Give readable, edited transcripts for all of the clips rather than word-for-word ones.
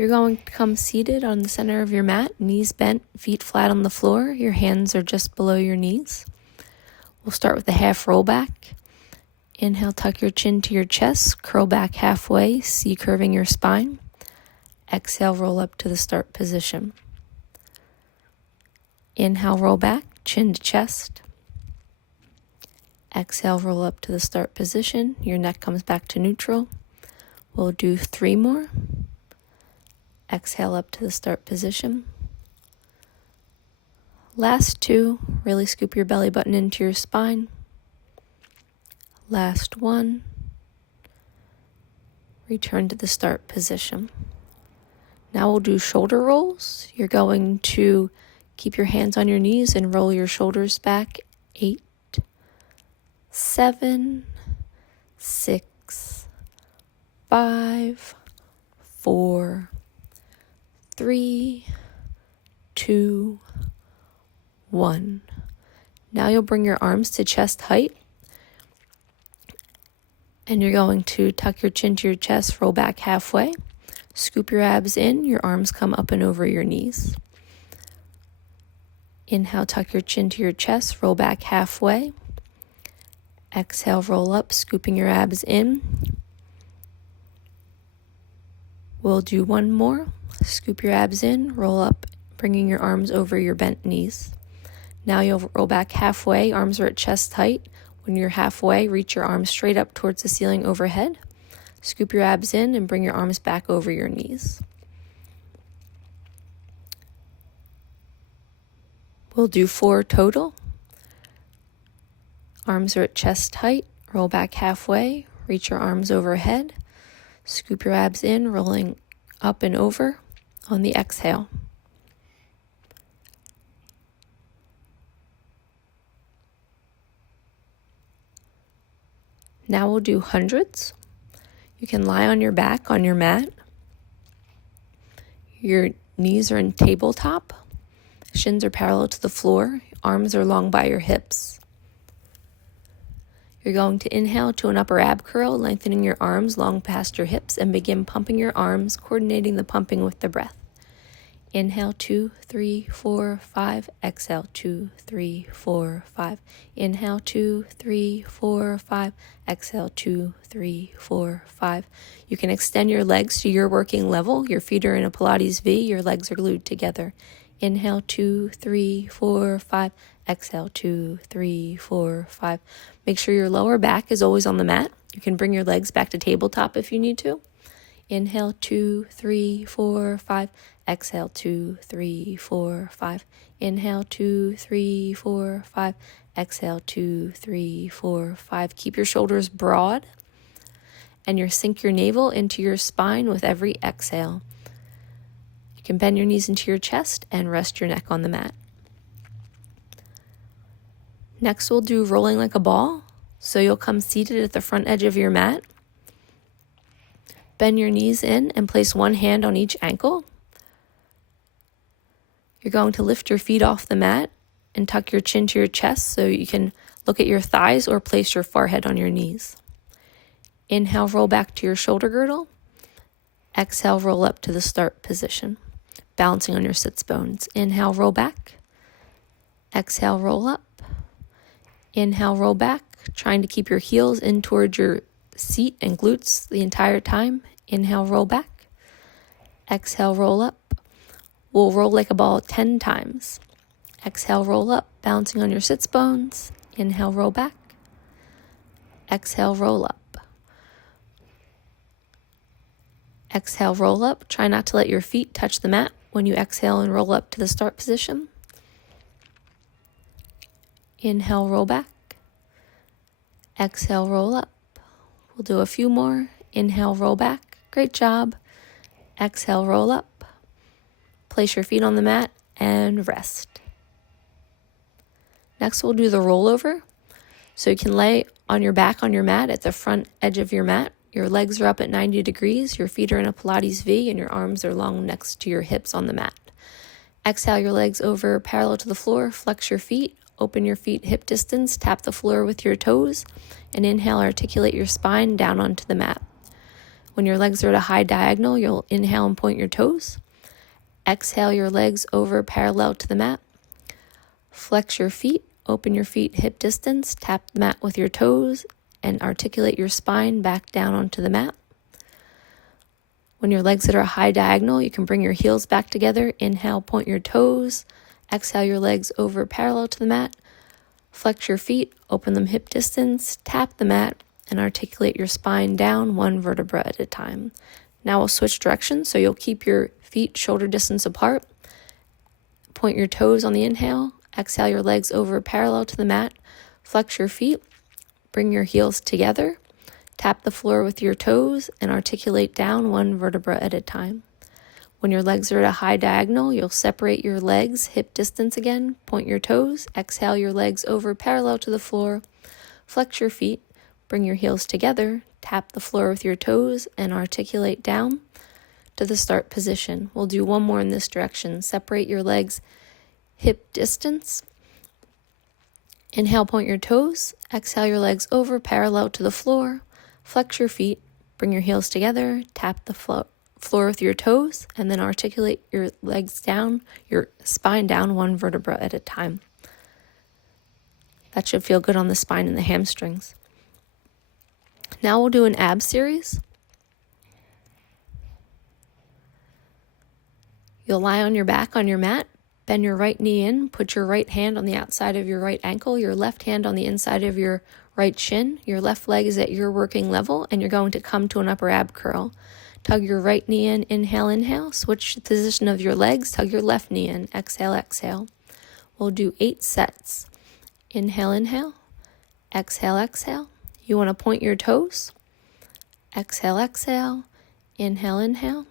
You're going to come seated on the center of your mat, knees bent, feet flat on the floor. Your hands are just below your knees. We'll start with the half roll back. Inhale, tuck your chin to your chest, curl back halfway, C curving your spine. Exhale, roll up to the start position. Inhale, roll back, chin to chest. Exhale, roll up to the start position. Your neck comes back to neutral. We'll do 3 more. Exhale up to the start position. Last 2, really scoop your belly button into your spine. Last 1. Return to the start position. Now we'll do shoulder rolls. You're going to keep your hands on your knees and roll your shoulders back. 8, 7, 6, 5, 4, 3, 2, 1. Now you'll bring your arms to chest height. And you're going to tuck your chin to your chest, roll back halfway. Scoop your abs in, your arms come up and over your knees. Inhale, tuck your chin to your chest, roll back halfway. Exhale, roll up, scooping your abs in. We'll do 1 more. Scoop your abs in, roll up, bringing your arms over your bent knees. Now you'll roll back halfway, arms are at chest height. When you're halfway, reach your arms straight up towards the ceiling overhead. Scoop your abs in and bring your arms back over your knees. We'll do 4 total. Arms are at chest height, roll back halfway, reach your arms overhead. Scoop your abs in, rolling up and over on the exhale. Now we'll do hundreds. You can lie on your back on your mat. Your knees are in tabletop. Shins are parallel to the floor. Arms are long by your hips. You're going to inhale to an upper ab curl, lengthening your arms long past your hips, and begin pumping your arms, coordinating the pumping with the breath. Inhale, 2, 3, 4, 5. Exhale, 2, 3, 4, 5. Inhale, 2, 3, 4, 5. Exhale, 2, 3, 4, 5. You can extend your legs to your working level. Your feet are in a Pilates V. Your legs are glued together. Inhale, 2, 3, 4, 5. Exhale, 2, 3, 4, 5. Make sure your lower back is always on the mat. You can bring your legs back to tabletop if you need to. Inhale, 2, 3, 4, 5. Exhale, 2, 3, 4, 5. Inhale, 2, 3, 4, 5. Exhale, 2, 3, 4, 5. Keep your shoulders broad and sink your navel into your spine with every exhale. You can bend your knees into your chest and rest your neck on the mat. Next, we'll do rolling like a ball. So you'll come seated at the front edge of your mat. Bend your knees in and place one hand on each ankle. You're going to lift your feet off the mat and tuck your chin to your chest so you can look at your thighs or place your forehead on your knees. Inhale, roll back to your shoulder girdle. Exhale, roll up to the start position, balancing on your sits bones. Inhale, roll back. Exhale, roll up. Inhale, roll back, trying to keep your heels in towards your seat and glutes the entire time. Inhale, roll back. Exhale, roll up. We'll roll like a ball 10 times. Exhale, roll up, balancing on your sits bones. Inhale, roll back. Exhale, roll up. Exhale, roll up. Try not to let your feet touch the mat when you exhale and roll up to the start position. Inhale, roll back. Exhale, roll up. We'll do a few more. Inhale, roll back. Great job. Exhale, roll up. Place your feet on the mat and rest. Next, we'll do the rollover. So you can lay on your back on your mat at the front edge of your mat. Your legs are up at 90 degrees. Your feet are in a Pilates V and your arms are long next to your hips on the mat. Exhale your legs over parallel to the floor. Flex your feet. Open your feet hip distance. Tap the floor with your toes. And inhale, articulate your spine down onto the mat. When your legs are at a high diagonal, you'll inhale and point your toes. Exhale your legs over parallel to the mat. Flex your feet, open your feet hip distance, tap the mat with your toes, and articulate your spine back down onto the mat. When your legs are at a high diagonal, you can bring your heels back together. Inhale, point your toes. Exhale your legs over parallel to the mat. Flex your feet, open them hip distance, tap the mat, and articulate your spine down one vertebra at a time. Now we'll switch directions, so you'll keep your feet shoulder distance apart. Point your toes on the inhale. Exhale your legs over parallel to the mat. Flex your feet, bring your heels together. Tap the floor with your toes and articulate down one vertebra at a time. When your legs are at a high diagonal, you'll separate your legs hip distance again. Point your toes. Exhale your legs over parallel to the floor. Flex your feet. Bring your heels together. Tap the floor with your toes and articulate down to the start position. We'll do one more in this direction. Separate your legs hip distance. Inhale, point your toes. Exhale your legs over parallel to the floor. Flex your feet, bring your heels together, tap the floor with your toes, and then articulate your legs down, your spine down one vertebra at a time. That should feel good on the spine and the hamstrings. Now we'll do an ab series. You'll lie on your back on your mat, bend your right knee in, put your right hand on the outside of your right ankle, your left hand on the inside of your right shin. Your left leg is at your working level, and you're going to come to an upper ab curl. Tug your right knee in, inhale, inhale. Switch the position of your legs, tug your left knee in, exhale, exhale. We'll do 8 sets. Inhale, inhale, exhale, exhale. You want to point your toes. Exhale, exhale, inhale, inhale,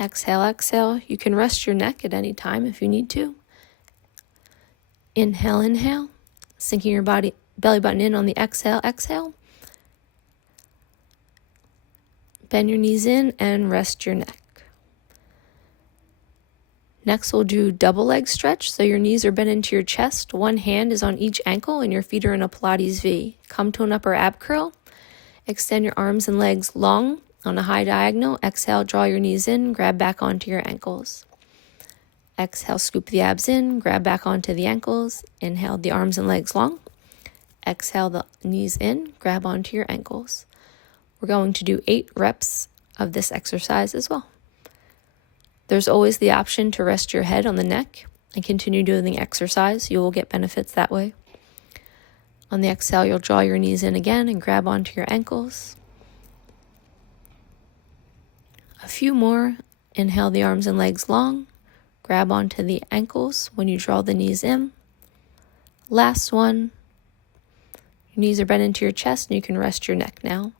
exhale, exhale. You can rest your neck at any time if you need to. Inhale, inhale, sinking your belly button in on the exhale, exhale. Bend your knees in and rest your neck. Next, we'll do double leg stretch. So your knees are bent into your chest. One hand is on each ankle and your feet are in a Pilates V. Come to an upper ab curl. Extend your arms and legs long on a high diagonal. Exhale, draw your knees in, grab back onto your ankles. Exhale, scoop the abs in, grab back onto the ankles. Inhale, the arms and legs long. Exhale the knees in, grab onto your ankles. We're going to do 8 reps of this exercise as well. There's always the option to rest your head on the neck and continue doing the exercise. You will get benefits that way. On the exhale, you'll draw your knees in again and grab onto your ankles. A few more. Inhale the arms and legs long. Grab onto the ankles when you draw the knees in. Last one. Your knees are bent into your chest and you can rest your neck now.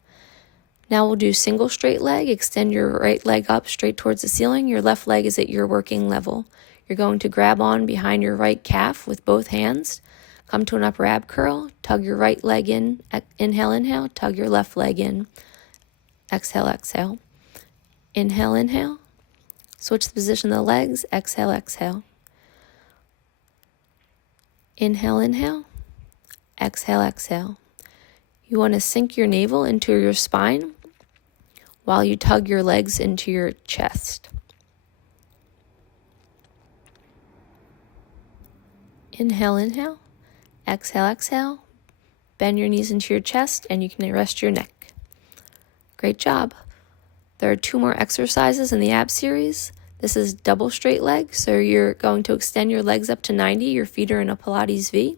Now we'll do single straight leg. Extend your right leg up straight towards the ceiling. Your left leg is at your working level. You're going to grab on behind your right calf with both hands. Come to an upper ab curl. Tug your right leg in. Inhale, inhale. Tug your left leg in. Exhale, exhale. Inhale, inhale. Switch the position of the legs. Exhale, exhale. Inhale, inhale. Exhale, exhale. You want to sink your navel into your spine while you tug your legs into your chest. Inhale, inhale. Exhale, exhale. Bend your knees into your chest and you can rest your neck. Great job. There are 2 more exercises in the ab series. This is double straight leg, so you're going to extend your legs up to 90. Your feet are in a Pilates V.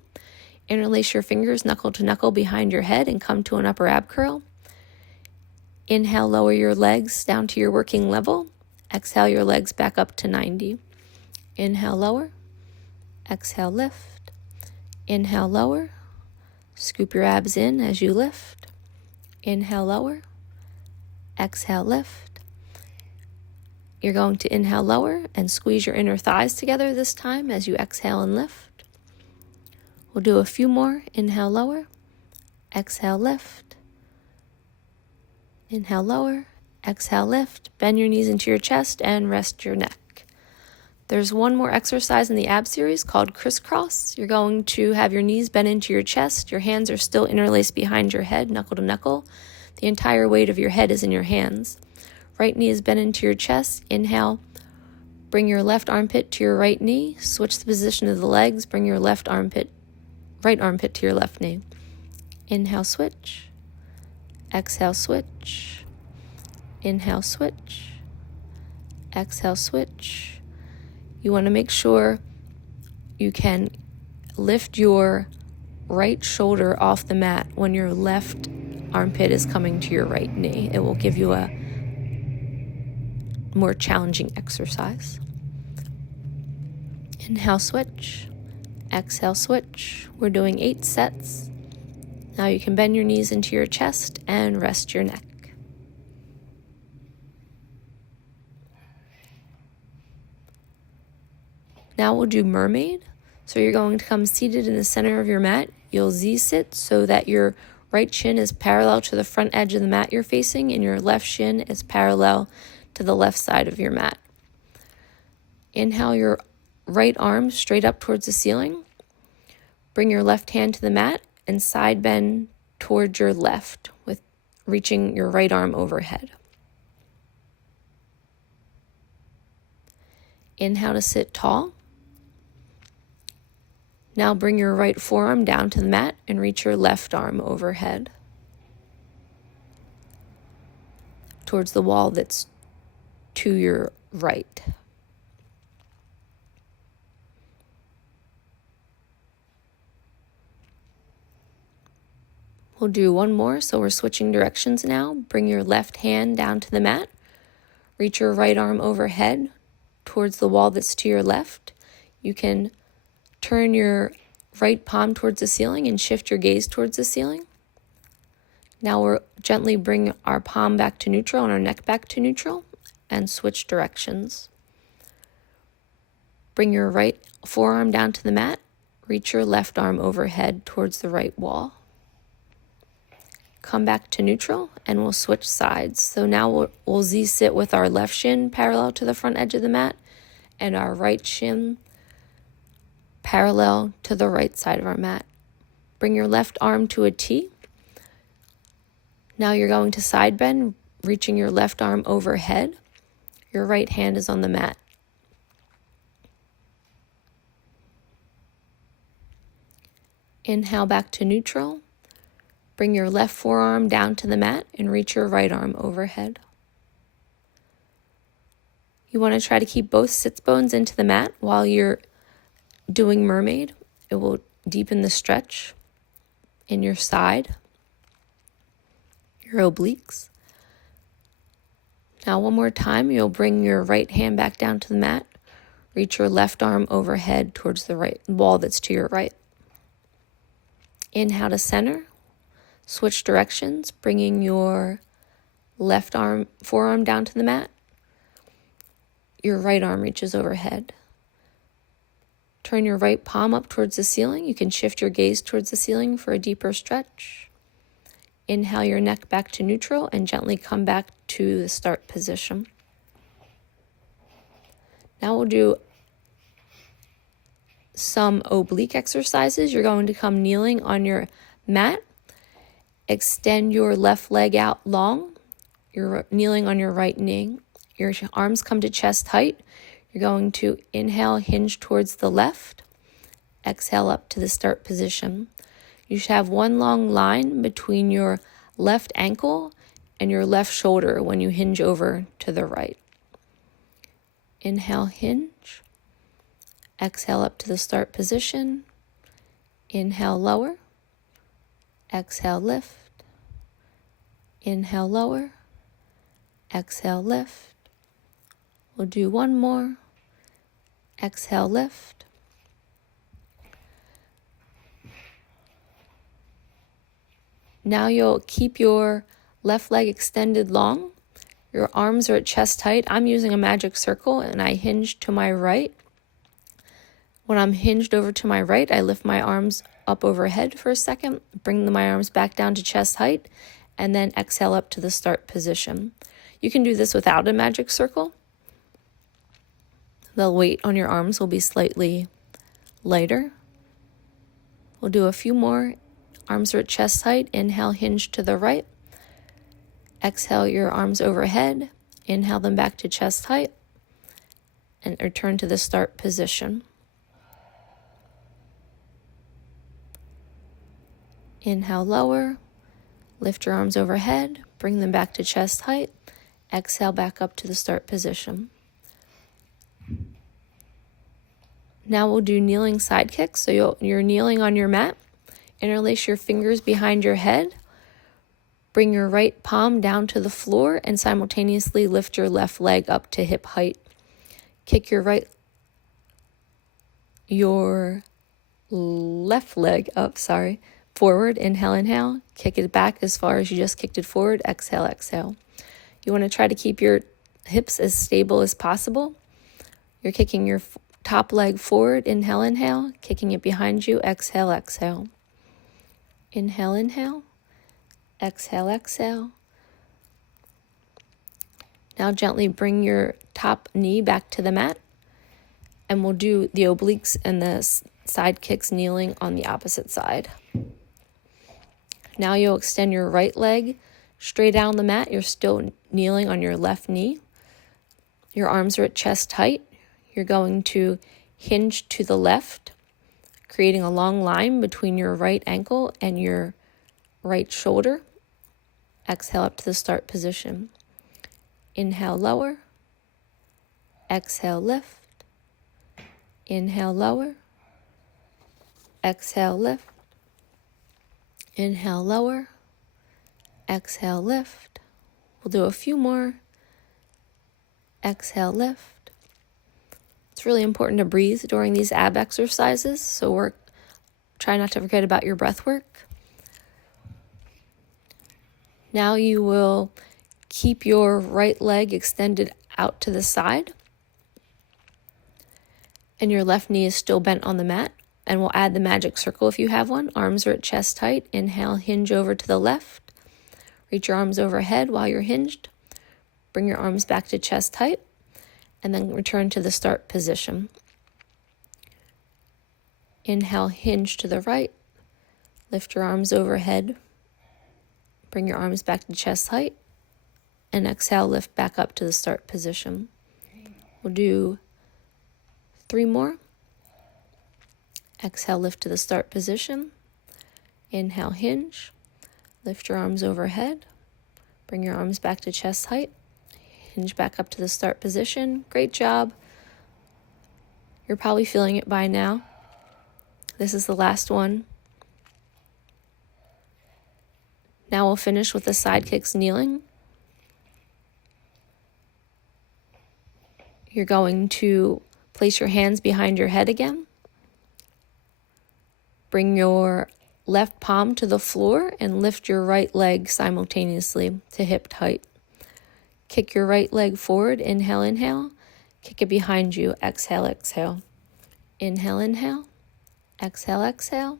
Interlace your fingers knuckle to knuckle behind your head and come to an upper ab curl. Inhale, lower your legs down to your working level. Exhale your legs back up to 90. Inhale, lower. Exhale, lift. Inhale, lower. Scoop your abs in as you lift. Inhale, lower. Exhale, lift. You're going to inhale, lower, and squeeze your inner thighs together this time as you exhale and lift. We'll do a few more. Inhale, lower. Exhale, lift. Inhale, lower. Exhale, lift. Bend your knees into your chest and rest your neck. There's one more exercise in the ab series called crisscross. You're going to have your knees bent into your chest. Your hands are still interlaced behind your head, knuckle to knuckle. The entire weight of your head is in your hands. Right knee is bent into your chest. Inhale, bring your left armpit to your right knee. Switch the position of the legs. Bring your right armpit to your left knee. Inhale, switch. Exhale, switch. Inhale, switch. Exhale, switch. You want to make sure you can lift your right shoulder off the mat when your left armpit is coming to your right knee. It will give you a more challenging exercise. Inhale, switch. Exhale, switch. We're doing 8 sets. Now you can bend your knees into your chest and rest your neck. Now we'll do mermaid. So you're going to come seated in the center of your mat. You'll Z-sit so that your right shin is parallel to the front edge of the mat you're facing, and your left shin is parallel to the left side of your mat. Inhale your right arm straight up towards the ceiling. Bring your left hand to the mat and side bend towards your left with reaching your right arm overhead. Inhale to sit tall. Now bring your right forearm down to the mat and reach your left arm overhead towards the wall that's to your right. We'll do one more, so we're switching directions now. Bring your left hand down to the mat. Reach your right arm overhead towards the wall that's to your left. You can turn your right palm towards the ceiling and shift your gaze towards the ceiling. Now we'll gently bring our palm back to neutral and our neck back to neutral and switch directions. Bring your right forearm down to the mat. Reach your left arm overhead towards the right wall. Come back to neutral and we'll switch sides. So now we'll Z-sit with our left shin parallel to the front edge of the mat and our right shin parallel to the right side of our mat. Bring your left arm to a T. Now you're going to side bend, reaching your left arm overhead. Your right hand is on the mat. Inhale back to neutral. Bring your left forearm down to the mat and reach your right arm overhead. You want to try to keep both sits bones into the mat while you're doing mermaid. It will deepen the stretch in your side, your obliques. Now one more time, you'll bring your right hand back down to the mat. Reach your left arm overhead towards the right wall that's to your right. Inhale to center. Switch directions, bringing your left forearm down to the mat. Your right arm reaches overhead. Turn your right palm up towards the ceiling. You can shift your gaze towards the ceiling for a deeper stretch. Inhale your neck back to neutral and gently come back to the start position. Now we'll do some oblique exercises. You're going to come kneeling on your mat. Extend your left leg out long. You're kneeling on your right knee. Your arms come to chest height. You're going to inhale, hinge towards the left. Exhale up to the start position. You should have one long line between your left ankle and your left shoulder when you hinge over to the right. Inhale, hinge. Exhale up to the start position. Inhale, lower. Exhale, lift. Inhale, lower. Exhale, lift. We'll do one more. Exhale, lift. Now you'll keep your left leg extended long. Your arms are at chest height. I'm using a magic circle and I hinge to my right. When I'm hinged over to my right, I lift my arms up overhead for a second, bring my arms back down to chest height, and then exhale up to the start position. You can do this without a magic circle. The weight on your arms will be slightly lighter. We'll do a few more. Arms are at chest height. Inhale, hinge to the right. Exhale your arms overhead. Inhale them back to chest height and return to the start position. Inhale, lower, lift your arms overhead, bring them back to chest height. Exhale back up to the start position. Now we'll do kneeling side kicks. So you're kneeling on your mat. Interlace your fingers behind your head. Bring your right palm down to the floor and simultaneously lift your left leg up to hip height. Kick your left leg up, forward. Inhale, inhale. Kick it back as far as you just kicked it forward. Exhale, exhale. You want to try to keep your hips as stable as possible. You're kicking your top leg forward. Inhale, inhale. Kicking it behind you. Exhale, exhale. Inhale, inhale. Exhale, exhale. Now gently bring your top knee back to the mat, and we'll do the obliques and the side kicks kneeling on the opposite side. Now you'll extend your right leg straight down the mat. You're still kneeling on your left knee. Your arms are at chest height. You're going to hinge to the left, creating a long line between your right ankle and your right shoulder. Exhale up to the start position. Inhale, lower. Exhale, lift. Inhale, lower. Exhale, lift. Inhale, lower. Exhale, lift. We'll do a few more. Exhale, lift. It's really important to breathe during these ab exercises, so try not to forget about your breath work. Now you will keep your right leg extended out to the side, and your left knee is still bent on the mat, and we'll add the magic circle if you have one. Arms are at chest height. Inhale, hinge over to the left. Reach your arms overhead while you're hinged. Bring your arms back to chest height, and then return to the start position. Inhale, hinge to the right. Lift your arms overhead. Bring your arms back to chest height, and exhale, lift back up to the start position. We'll do 3 more. Exhale, lift to the start position. Inhale, hinge. Lift your arms overhead. Bring your arms back to chest height. Hinge back up to the start position. Great job. You're probably feeling it by now. This is the last one. Now we'll finish with the side kicks kneeling. You're going to place your hands behind your head again. Bring your left palm to the floor and lift your right leg simultaneously to hip height. Kick your right leg forward. Inhale, inhale. Kick it behind you. Exhale, exhale. Inhale, inhale. Exhale, exhale.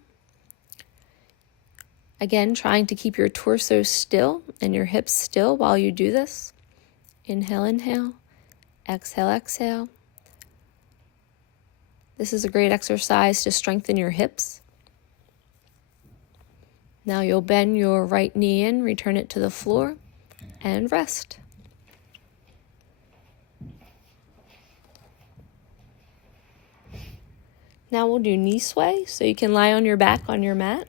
Again, trying to keep your torso still and your hips still while you do this. Inhale, inhale. Exhale, exhale. This is a great exercise to strengthen your hips. Now you'll bend your right knee in, return it to the floor, and rest. Now we'll do knee sway, so you can lie on your back on your mat.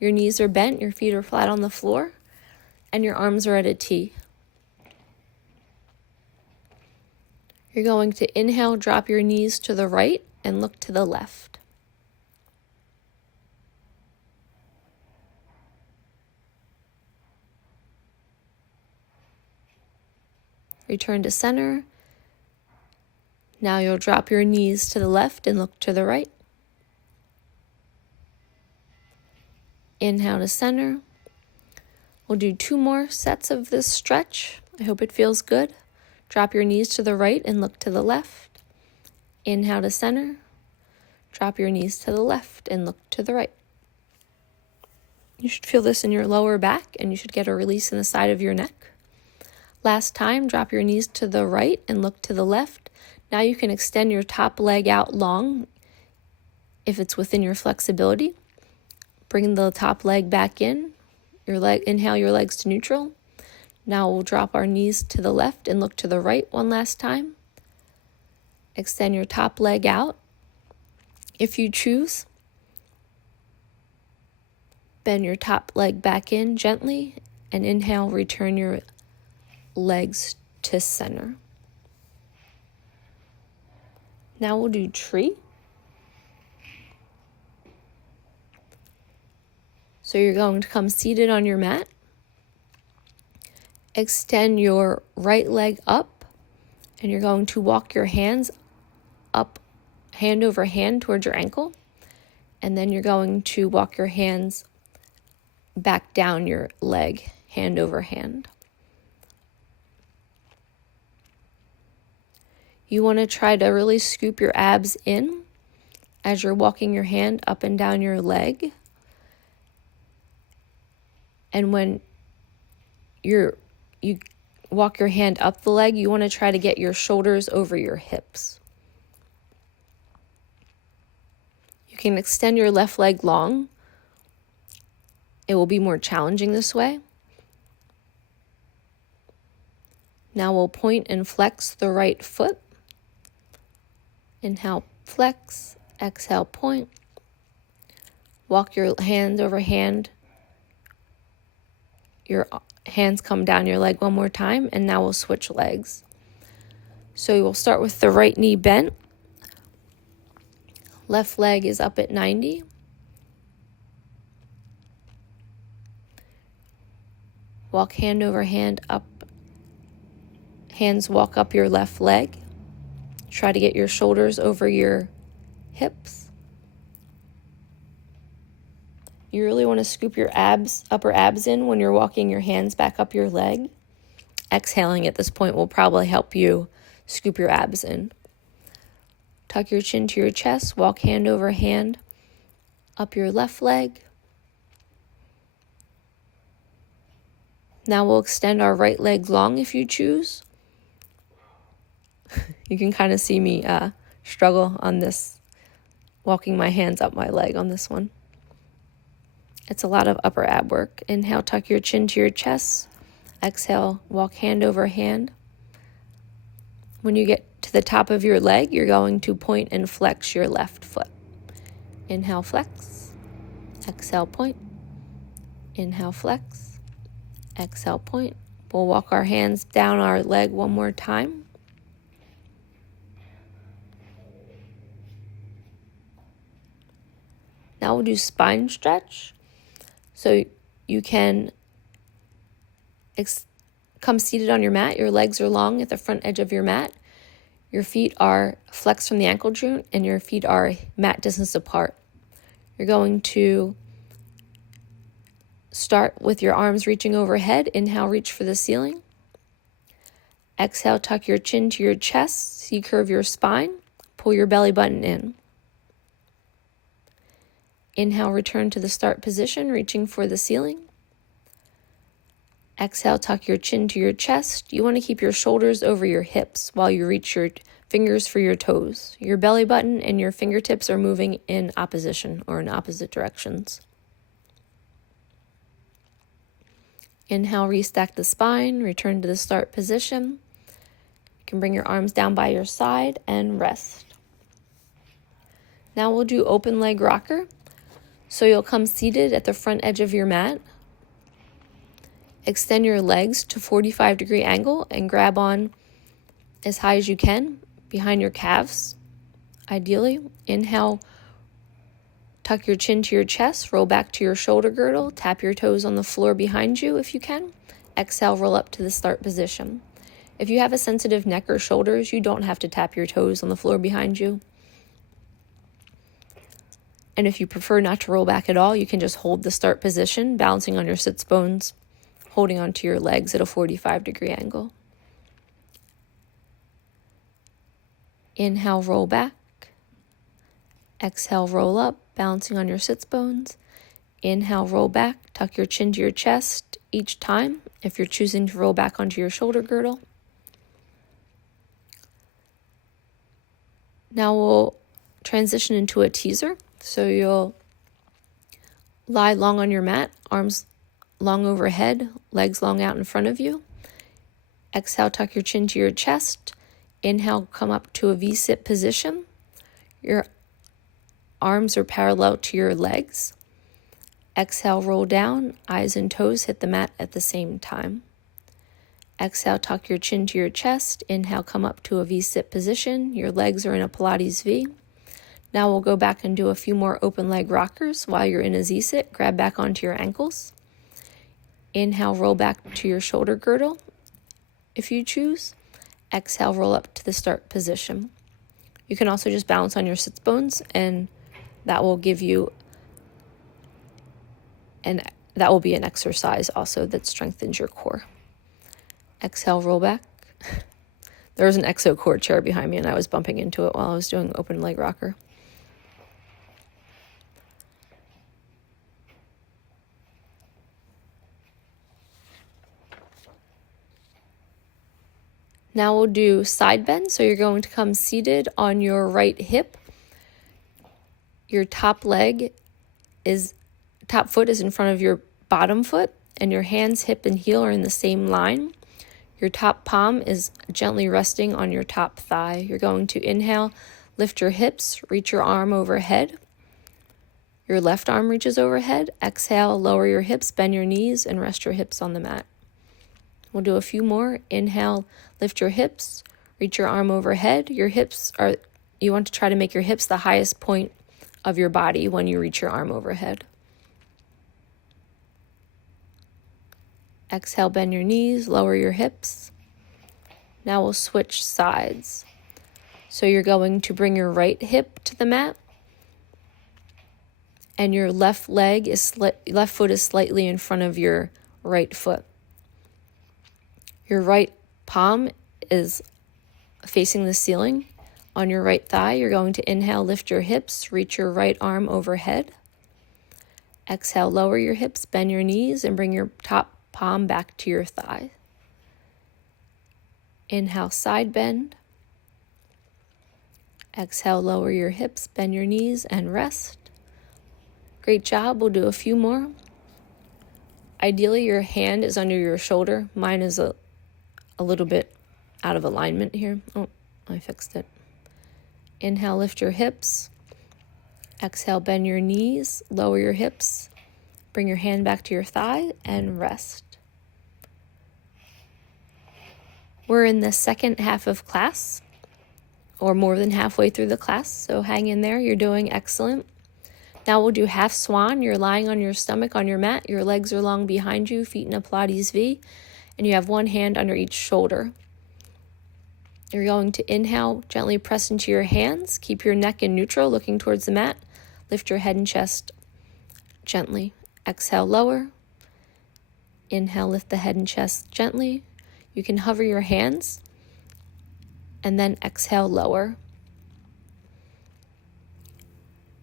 Your knees are bent, your feet are flat on the floor, and your arms are at a T. You're going to inhale, drop your knees to the right, and look to the left. Return to center. Now you'll drop your knees to the left and look to the right. Inhale to center. We'll do 2 more sets of this stretch. I hope it feels good. Drop your knees to the right and look to the left. Inhale to center. Drop your knees to the left and look to the right. You should feel this in your lower back, and you should get a release in the side of your neck. Last time, drop your knees to the right and look to the left. Now you can extend your top leg out long if it's within your flexibility. Bring the top leg back in. Inhale your legs to neutral. Now we'll drop our knees to the left and look to the right one last time. Extend your top leg out. If you choose, bend your top leg back in gently and inhale, return your legs to center. Now we'll do tree. So you're going to come seated on your mat. Extend your right leg up, and you're going to walk your hands up, hand over hand towards your ankle. And then you're going to walk your hands back down your leg, hand over hand. You want to try to really scoop your abs in as you're walking your hand up and down your leg. And when you walk your hand up the leg, you want to try to get your shoulders over your hips. You can extend your left leg long. It will be more challenging this way. Now we'll point and flex the right foot. Inhale, flex, exhale, point. Walk your hand over hand. Your hands come down your leg one more time, and now we'll switch legs. So we'll start with the right knee bent. Left leg is up at 90. Walk hand over hand up. Hands walk up your left leg. Try to get your shoulders over your hips. You really want to scoop your upper abs in when you're walking your hands back up your leg. Exhaling at this point will probably help you scoop your abs in. Tuck your chin to your chest, walk hand over hand up your left leg. Now we'll extend our right leg long if you choose. You can kind of see me struggle on this, walking my hands up my leg on this one. It's a lot of upper ab work. Inhale, tuck your chin to your chest. Exhale, walk hand over hand. When you get to the top of your leg, you're going to point and flex your left foot. Inhale, flex. Exhale, point. Inhale, flex. Exhale, point. We'll walk our hands down our leg one more time. Now we'll do spine stretch. So you can come seated on your mat. Your legs are long at the front edge of your mat. Your feet are flexed from the ankle joint, and your feet are mat distance apart. You're going to start with your arms reaching overhead. Inhale, reach for the ceiling. Exhale, tuck your chin to your chest. C-curve your spine. Pull your belly button in. Inhale, return to the start position, reaching for the ceiling. Exhale, tuck your chin to your chest. You want to keep your shoulders over your hips while you reach your fingers for your toes. Your belly button and your fingertips are moving in opposition or in opposite directions. Inhale, restack the spine, return to the start position. You can bring your arms down by your side and rest. Now we'll do open leg rocker. So you'll come seated at the front edge of your mat. Extend your legs to 45-degree angle and grab on as high as you can behind your calves, ideally. Inhale, tuck your chin to your chest, roll back to your shoulder girdle, tap your toes on the floor behind you if you can. Exhale, roll up to the start position. If you have a sensitive neck or shoulders, you don't have to tap your toes on the floor behind you. And if you prefer not to roll back at all, you can just hold the start position, balancing on your sits bones, holding onto your legs at a 45-degree angle. Inhale, roll back. Exhale, roll up, balancing on your sits bones. Inhale, roll back, tuck your chin to your chest each time if you're choosing to roll back onto your shoulder girdle. Now we'll transition into a teaser. So you'll lie long on your mat, arms long overhead, legs long out in front of you. Exhale, tuck your chin to your chest. Inhale, come up to a V-sit position. Your arms are parallel to your legs. Exhale, roll down. Eyes and toes hit the mat at the same time. Exhale, tuck your chin to your chest. Inhale, come up to a V-sit position. Your legs are in a Pilates V. Now we'll go back and do a few more open leg rockers while you're in a Z-sit. Grab back onto your ankles. Inhale, roll back to your shoulder girdle if you choose. Exhale, roll up to the start position. You can also just balance on your sits bones, and that will give you that will be an exercise also that strengthens your core. Exhale, roll back. There was an exo cord chair behind me and I was bumping into it while I was doing open leg rocker. Now we'll do side bend. So you're going to come seated on your right hip. Your top foot is in front of your bottom foot, and your hands, hip, and heel are in the same line. Your top palm is gently resting on your top thigh. You're going to inhale, lift your hips, reach your arm overhead. Your left arm reaches overhead. Exhale, lower your hips, bend your knees, and rest your hips on the mat. We'll do a few more. Inhale, lift your hips, reach your arm overhead. You want to try to make your hips the highest point of your body when you reach your arm overhead. Exhale, bend your knees, lower your hips. Now we'll switch sides. So you're going to bring your right hip to the mat, and your left foot is slightly in front of your right foot. Your right palm is facing the ceiling on your right thigh. You're going to inhale, lift your hips, reach your right arm overhead. Exhale, lower your hips, bend your knees, and bring your top palm back to your thigh. Inhale, side bend. Exhale, lower your hips, bend your knees, and rest. Great job. We'll do a few more. Ideally, your hand is under your shoulder. Mine is a little bit out of alignment here. Oh, I fixed it. Inhale, lift your hips. Exhale, bend your knees, lower your hips. Bring your hand back to your thigh and rest. We're in the second half of class, or more than halfway through the class, so hang in there. You're doing excellent. Now we'll do half swan. You're lying on your stomach on your mat. Your legs are long behind you, feet in a Pilates V, and you have one hand under each shoulder. You're going to inhale, gently press into your hands. Keep your neck in neutral, looking towards the mat. Lift your head and chest gently. Exhale, lower. Inhale, lift the head and chest gently. You can hover your hands, and then exhale, lower.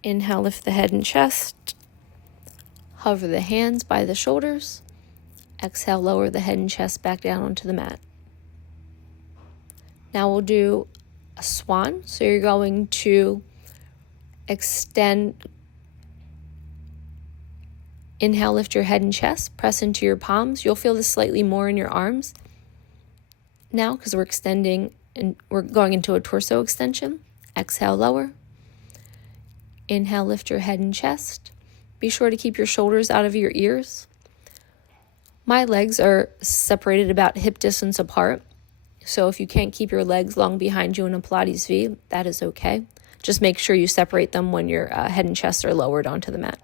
Inhale, lift the head and chest. Hover the hands by the shoulders. Exhale, lower the head and chest back down onto the mat. Now we'll do a swan. So you're going to extend. Inhale, lift your head and chest. Press into your palms. You'll feel this slightly more in your arms now because we're extending and we're going into a torso extension. Exhale, lower. Inhale, lift your head and chest. Be sure to keep your shoulders out of your ears. My legs are separated about hip distance apart. So if you can't keep your legs long behind you in a Pilates V, that is okay. Just make sure you separate them when your head and chest are lowered onto the mat.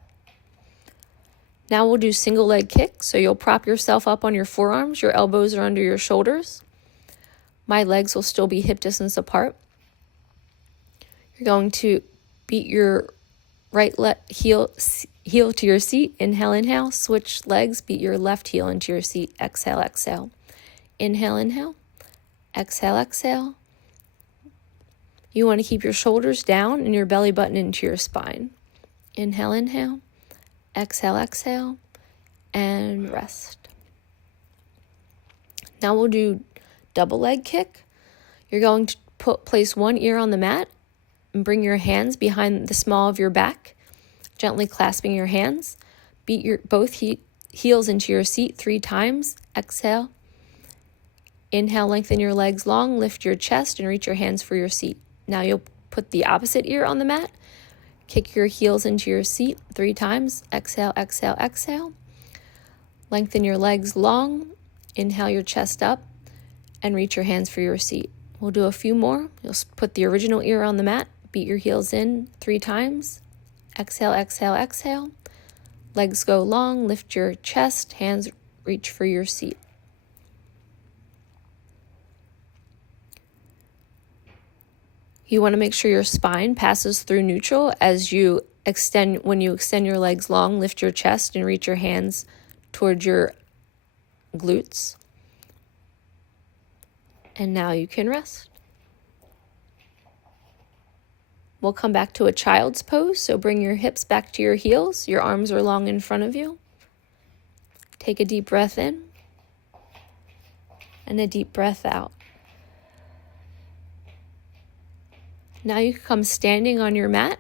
Now we'll do single leg kick. So you'll prop yourself up on your forearms. Your elbows are under your shoulders. My legs will still be hip distance apart. You're going to beat your right heel to your seat. Inhale, inhale. Switch legs. Beat your left heel into your seat. Exhale, exhale. Inhale, inhale. Exhale, exhale. You want to keep your shoulders down and your belly button into your spine. Inhale, inhale. Exhale, exhale. And rest. Now we'll do double leg kick. You're going to place one ear on the mat and bring your hands behind the small of your back, gently clasping your hands. Beat your both heels into your seat 3 times. Exhale. Inhale, lengthen your legs long, lift your chest, and reach your hands for your seat. Now you'll put the opposite ear on the mat. Kick your heels into your seat 3 times. Exhale, exhale, exhale. Lengthen your legs long. Inhale your chest up and reach your hands for your seat. We'll do a few more. You'll put the original ear on the mat. Beat your heels in 3 times. Exhale, exhale, exhale. Legs go long. Lift your chest. Hands reach for your seat. You want to make sure your spine passes through neutral as you extend. When you extend your legs long, lift your chest and reach your hands towards your glutes. And now you can rest. We'll come back to a child's pose. So bring your hips back to your heels. Your arms are long in front of you. Take a deep breath in and a deep breath out. Now you can come standing on your mat.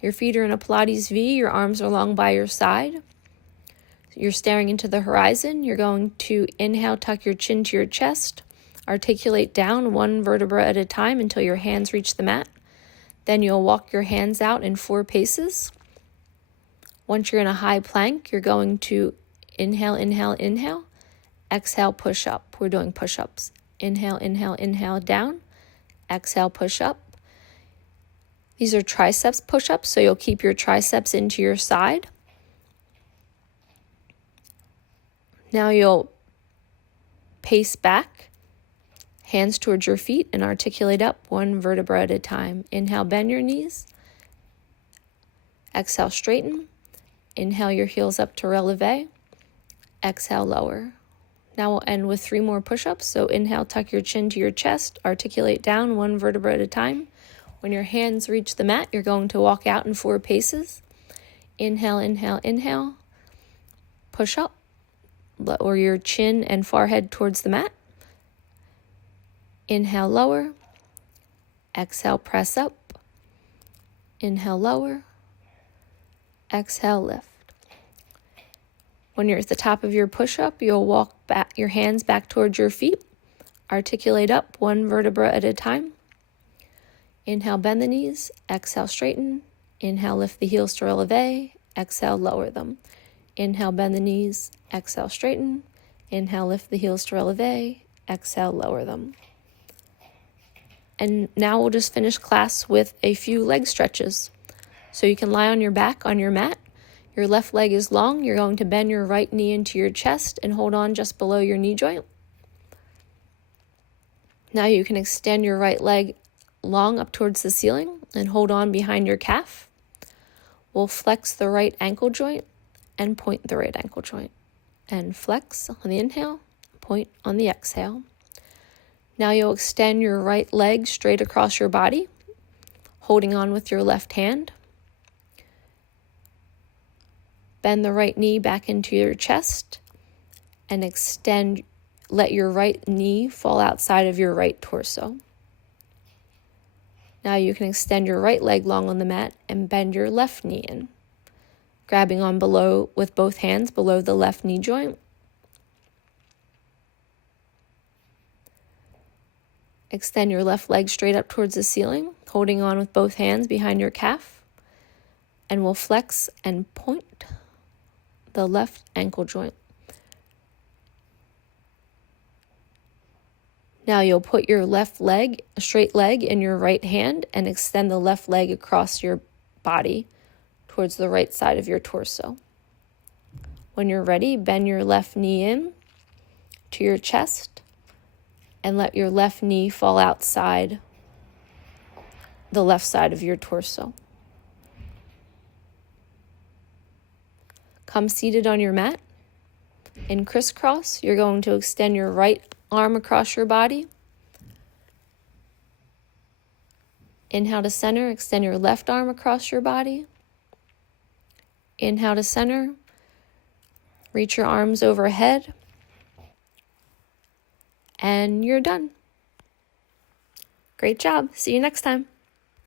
Your feet are in a Pilates V. Your arms are long by your side. You're staring into the horizon. You're going to inhale, tuck your chin to your chest. Articulate down 1 vertebra at a time until your hands reach the mat. Then you'll walk your hands out in 4 paces. Once you're in a high plank, you're going to inhale, inhale, inhale. Exhale, push up. We're doing push-ups. Inhale, inhale, inhale, down. Exhale, push up. These are triceps push-ups, so you'll keep your triceps into your side. Now you'll pace back, hands towards your feet, and articulate up 1 vertebra at a time. Inhale, bend your knees. Exhale, straighten. Inhale your heels up to releve. Exhale, lower. Now we'll end with 3 more push-ups. So inhale, tuck your chin to your chest, articulate down 1 vertebra at a time. When your hands reach the mat, you're going to walk out in 4 paces. Inhale, inhale, inhale. Push up. Lower your chin and forehead towards the mat. Inhale, lower. Exhale, press up. Inhale, lower. Exhale, lift. When you're at the top of your push-up, you'll walk back your hands back towards your feet. Articulate up 1 vertebra at a time. Inhale, bend the knees. Exhale, straighten. Inhale, lift the heels to releve. Exhale, lower them. Inhale, bend the knees. Exhale, straighten. Inhale, lift the heels to releve. Exhale, lower them. And now we'll just finish class with a few leg stretches. So you can lie on your back on your mat. Your left leg is long. You're going to bend your right knee into your chest and hold on just below your knee joint. Now you can extend your right leg long up towards the ceiling and hold on behind your calf. We'll flex the right ankle joint and point the right ankle joint. And flex on the inhale, point on the exhale. Now you'll extend your right leg straight across your body, holding on with your left hand. Bend the right knee back into your chest and extend, let your right knee fall outside of your right torso. Now you can extend your right leg long on the mat and bend your left knee in, grabbing on below with both hands below the left knee joint. Extend your left leg straight up towards the ceiling, holding on with both hands behind your calf, and we'll flex and point the left ankle joint. Now you'll put your left leg, a straight leg, in your right hand and extend the left leg across your body towards the right side of your torso. When you're ready, bend your left knee in to your chest and let your left knee fall outside the left side of your torso. Come seated on your mat. In crisscross, you're going to extend your right arm across your body. Inhale to center, extend your left arm across your body. Inhale to center, reach your arms overhead, and you're done. Great job. See you next time.